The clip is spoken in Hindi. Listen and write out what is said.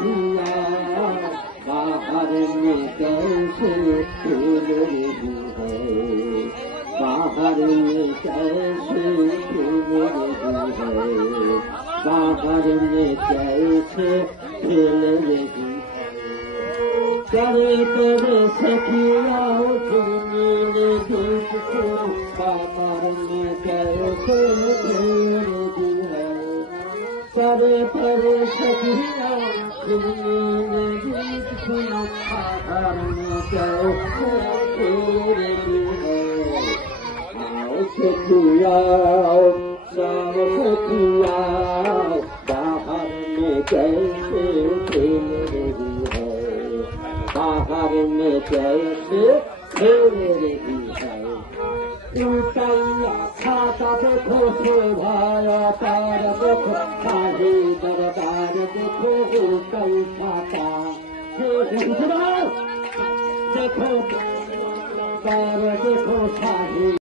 सखिया बाहर में कैसे फूल रही है, बाहर में कैसे फूल रही है, बाहर में कैसे खेल रही है। करे करे सखिया मेरे देश को बाहर में कैसे खेल रही है, करे करे सखिया मेरे देश को बाहर में कैसे खेल रही है। आओ सखिया बाहर में कैसे खेल रही है, बाहर में कैसे खेल रही है। खाता देखो शोभाया तार देखो शाही दरबार देखो कई खाता देखो तार देखो शाही